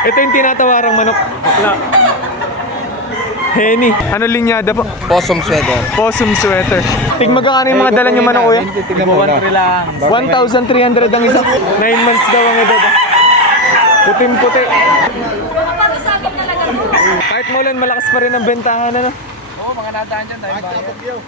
Ito yung tinatawarang manok. Wala. Henny. Ano linyada po? Possum sweater. Possum sweater. Tigmagkano yung mga dala niyo manok, kuya? Tignan lang. 1,300 ang isa. 9 months daw ang edad. Puting-puti. Kahit maulan, malakas pa rin ang bentahan, ano? Oo, mga nadaan dyan dahil bagyo.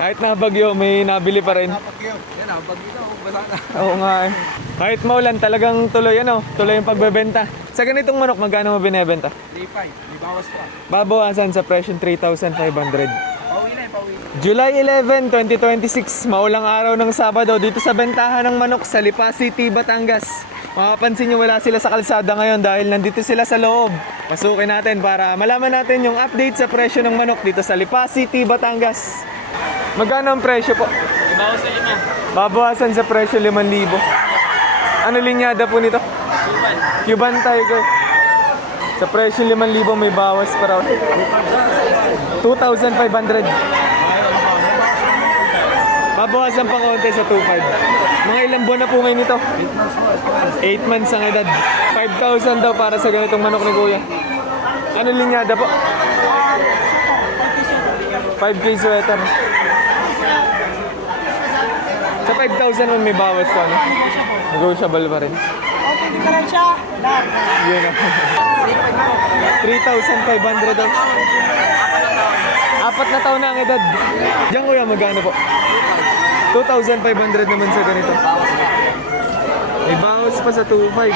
Kahit nabagyo, may nabili pa rin. Yan, bagyo na. Basa na. Oo nga eh. Kahit maulan, talagang tuloy, ano? Tuloy yung pagbebenta. Sa ganitong manok, magkano mo binebenta? 3.5. May bawas pa. Babawasan sa presyo 3,500. Pauwi na pauwi. July 11, 2026, maulang araw ng Sabado dito sa bentahan ng manok sa Lipa City, Batangas. Makapansin nyo wala sila sa kalsada ngayon dahil nandito sila sa loob. Pasukin natin para malaman natin yung update sa presyo ng manok dito sa Lipa City, Batangas. Magkano ang presyo po? Bawas sa 5. Babawasan sa presyo 5,000. Ano linyada po nito? Cuban Tiger. Sa presyo 5,000 may bawas pa raw. 2,500. Babawasan pa konti sa 2,500. Mga ilang buwan na po ngayon nito? 8 months ang edad. 5,000 daw para sa ganitong manok ni kuya. Ano linyada po? 5K sweater. Sa 5,000 man may bawas pa, no? Negotiable pa rin. Okay, di ka lang siya. Lahat. Yun na. 3,500 daw. 4 na taon na ang edad. Diyan kuya, magkano po? 2,500 naman sa ganito. May bawas pa sa 2,500.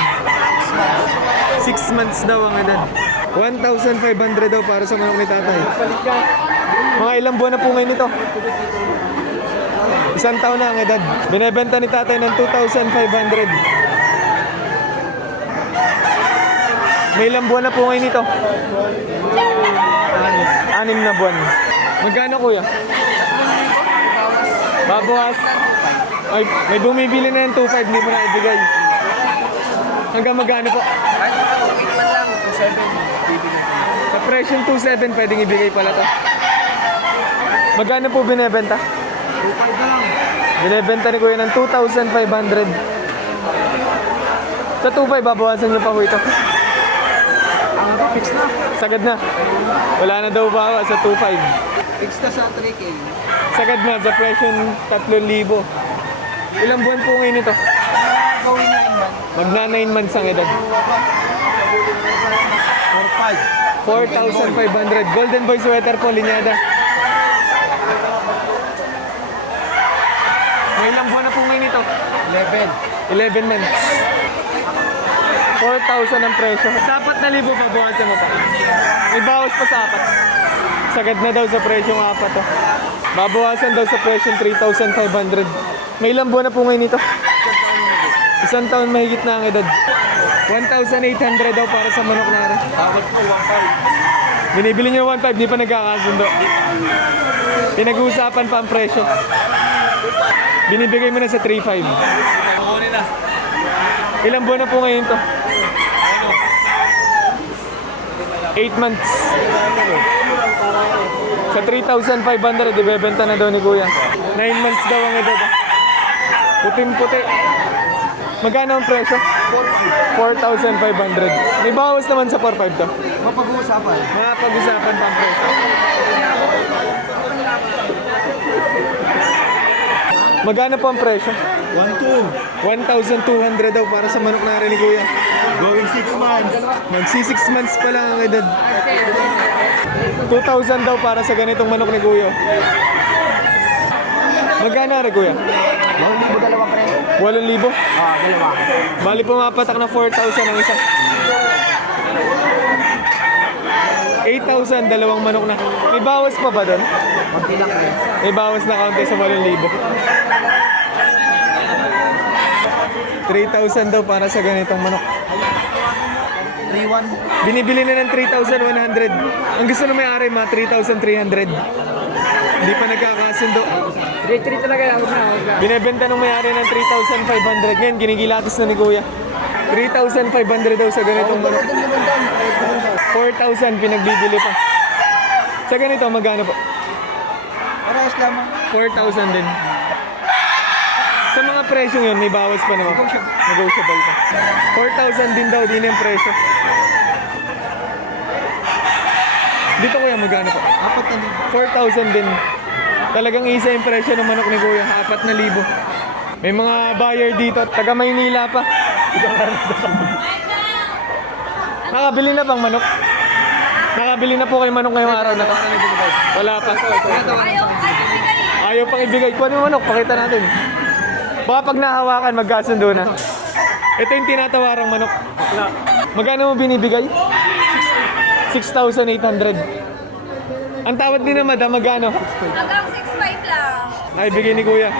6 months daw ang edad. 1,500 daw para sa manok ni tatay. Mga ilang buwan na po ngayon ito? 1 taon na ang edad. Binebenta ni tatay ng 2,500. May ilang buwan na po ngayon ito? 6 na buwan. Magkano kuya? Babawas. Ay, may bumibili na ng 2,500, hindi mo na ibigay. Hanggang magkano po? Sa presyo 2,700, pwedeng ibigay pala to. Magkano po binebenta? 2.5 na lang. Binebenta ni kuya ng 2,500. Sa 2,500, babawasan niyo pa po ito. Fix na. Sagad na. Wala na daw bawa sa 2,500. Fix na sa 3K. Sagad na sa presyo 3,000. Ilang buwan po ngayon ito? Going 9 months. Magna 9 months ang edad. 4.5. 4,500. Golden Boy sweater po, linyada. May ilang buwan na po ngayon ito? 11 months. 4,000 ang presyo. Sa 4,000 pa, bawasan mo pa. May bawas pa sa 4. Sagad na daw sa presyong 4 to. Babawasan daw sa presyong 3,500. May ilang buwan na po ngayon ito? 1 taon mahigit na ang edad. 1,800 daw para sa manok na rin. Dapat po 1.5. Binibili niyo 1,500, di pa nagkakasundo. Pinag-uusapan pa ang presyo. Binibigay mo na sa 3,500. Kukunin na. Ilang buwan na po ngayon to? 8 months. Sa 3,500, ibebenta na daw ni kuya. 9 months daw ang edad. Puting-puti. Magkano ang presyo? 4,500. May bawas naman sa 4,500 to. Mapag-uusapan. Mapag-usapan pa ang presyo. Magkano po ang presyo? 1,200 daw para sa manok na rin ni kuya. Going 6 months. Magsi 6 months pa lang ang edad. 2,000 daw para sa ganitong manok ni kuya. Magkano rin kuya? 8,000? Dalawa. Bali pumapatak na 4,000 ang isa. 8,000, dalawang manok na. May bawas pa ba doon? Konti lang eh. May bawas na kaunti sa 8,000. 3,000 daw para sa ganitong manok. 3.1. Binibili na ng 3,100. Ang gusto na may-ari, mga 3,300. Hindi pa nagkakasundo. 3.3 talaga yan. Binebenta ng may-ari ng 3,500. Ngayon, ginigilatis na ni kuya. 3,500 daw sa ganitong manok. 4,000 pinagbibili pa. Sa ganito, magkano po? Parehas lamang. 4,000 din. Sa mga presyo yun, may bawas pa naman. Negotiable pa. 4,000 din daw, din yung presyo. Dito kuya, magkano po? 4,000. 4,000 din. Talagang isa yung presyo ng manok ni kuya, 4,000. May mga buyer dito, taga Maynila pa. Nakabili na bang manok? Nakabili na po kayo manok ngayong araw na to? Wala pa. Ayaw pang ibigay. Kuha mo manok, pakita natin. Baka pag nahawakan, magkasundo na. Ito yung tinatawarang manok. Magkano mo binibigay? 6,800. Ang tawad din na madam, magkano? Hanggang 6'5 lang. Ay, bigay ni kuya.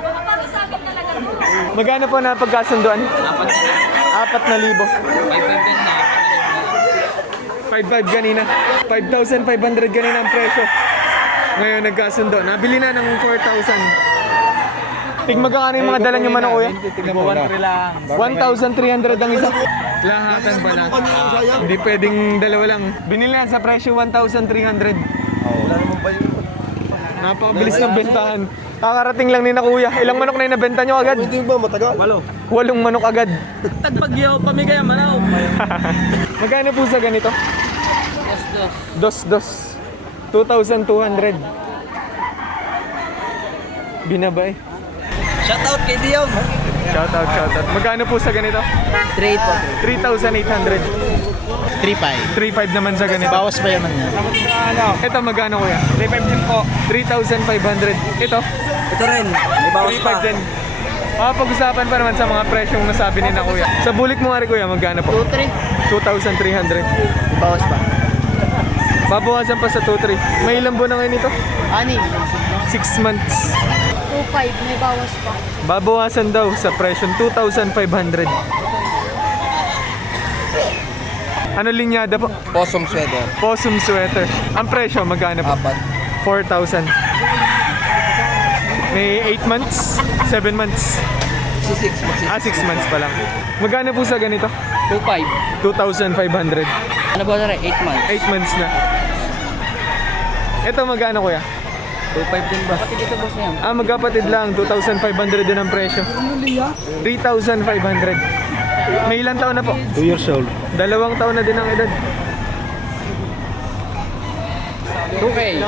Mapag-usapin talaga to. Magkano po na pagkasunduan? 4,000. 5,500 kanina. 5,500 kanina ang presyo. Ngayon nagkasundo. Nabili na ng 4,000. Tigmagkano yung mga dala niyo manok kuya? 1,300 lang. 1,300 ang isa. Lahatan ba na? Hindi pwedeng dalawa lang. Binili na sa presyo 1,300. Napakabilis ng bentahan. Kakarating lang ni na kuya. Ilang manok na yung nabenta nyo agad? Hindi ba matagal? 8 manok agad. Tagbagyaw, pamigay ang manaw. Magkano po sa ganito? Dos. 2,200. Binaba eh. Shoutout kay Dion. Shoutout. Magkano po sa ganito? 3 po. 3,800. 3,500. 3,500 naman sa ganito. Bawas pa yaman niya. Ito magkano kuya? 3,500 din po. 3,500. Ito? Ito rin. May bawas pa. 3,500 din. Pag-usapan pa naman sa mga presyong nasabi ni na kuya. Sa bulik mo nga rin kuya, magkano po? 2,300. 2,300. May bawas pa. Babawasan pa sa 2,300. May ilang buwan na ngayon ito? 6 months. 2'5, may bawas pa. Babawasan daw sa presyong 2,500. Ano linyada po? Possum sweater. Possum sweater. Ang presyo, magkano po? 4,000. May 8 months? 7 months? 6 months pa lang. Magkano po sa ganito? 2,500. 2,500. Ano ba na rin? 8 months. 8 months na. Ito magkano kuya? 2,500 din ba? Pati dito boss na yan. Magkapatid lang. 2,500 din ang presyo. 3,500. May ilang taon na po? 2 years old. 2 taon na din ang edad. 2K.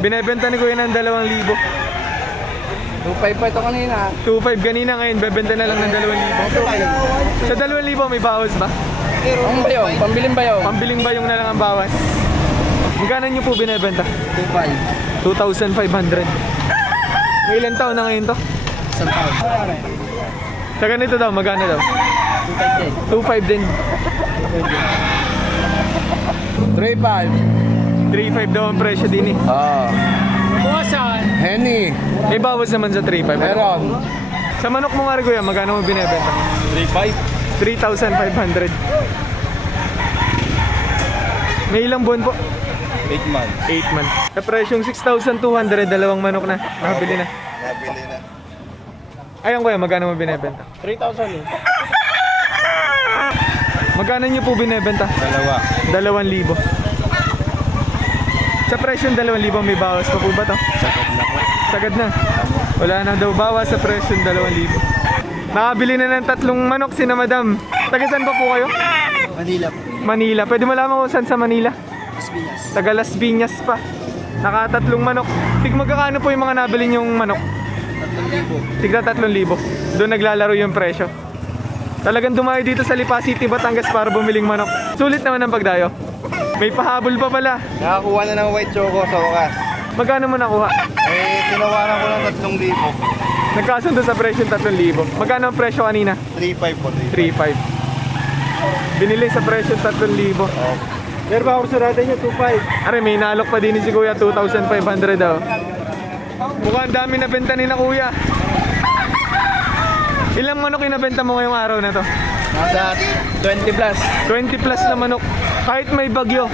Binebenta ni kuya ng 2,000. 2,500 pa ito kanina. 2,500 kanina, ngayon bebenta na lang ng 2,000. Sa 2,000 may bawas ba? Ang bayong, pambiling bayong. Pambiling bayong na lang ang bawas. Magkano nyo po binebenta? 2,500. 2,500. May ilang taon na ngayon to? Isang taon. Sa ganito daw, magkano daw? 2,500 din. 2,500 din. 3,500. 3,500 daw ang presyo din eh. Henny. May bawas naman sa 3,500. Meron. Sa manok mo nga rin kuya, magkano mo binebenta? 3,500. May ilang buwan po? 8 months. 8 months. Sa presyong 6,200, 2 manok na. Nakabili na. Ayan kuya, magkano mo binebenta? 3,000 eh. Magkano nyo po binebenta? 2,000. Sa presyong 2,000, may bawas pa po ba to? Sagad na. Wala na daw bawas sa presyong 2,000. Nakabili na ng 3 manok si na madam. Taga saan pa po kayo? Manila. Manila. Pwede malaman ko saan sa Manila? Taga Las Piñas pa. Naka 3 manok. Magkakano po yung mga nabili nyong manok? 3,000. Tigna 3,000. Doon naglalaro yung presyo. Talagang dumayo dito sa Lipa City, Batangas para bumiling manok. Sulit naman ang pagdayo. May pahabol pa pala. Nakakuha na ng white choco sa wakas. Magkano mo nakuha? Tinawaran ko ng 3,000. Nagkasundo sa presyo 3,000. Magkano ang presyo kanina? 3,500 po. 3,500. Binili sa presyo 3,000. Pero ba ako surada niyo 2,500? Are, may nalok pa din si kuya, 2,500 daw. Mukhang dami na benta ni na kuya. Ilang manok inabenta mo ngayong araw na to? Nasa 20 plus. 20 plus na manok. Kahit may bagyo,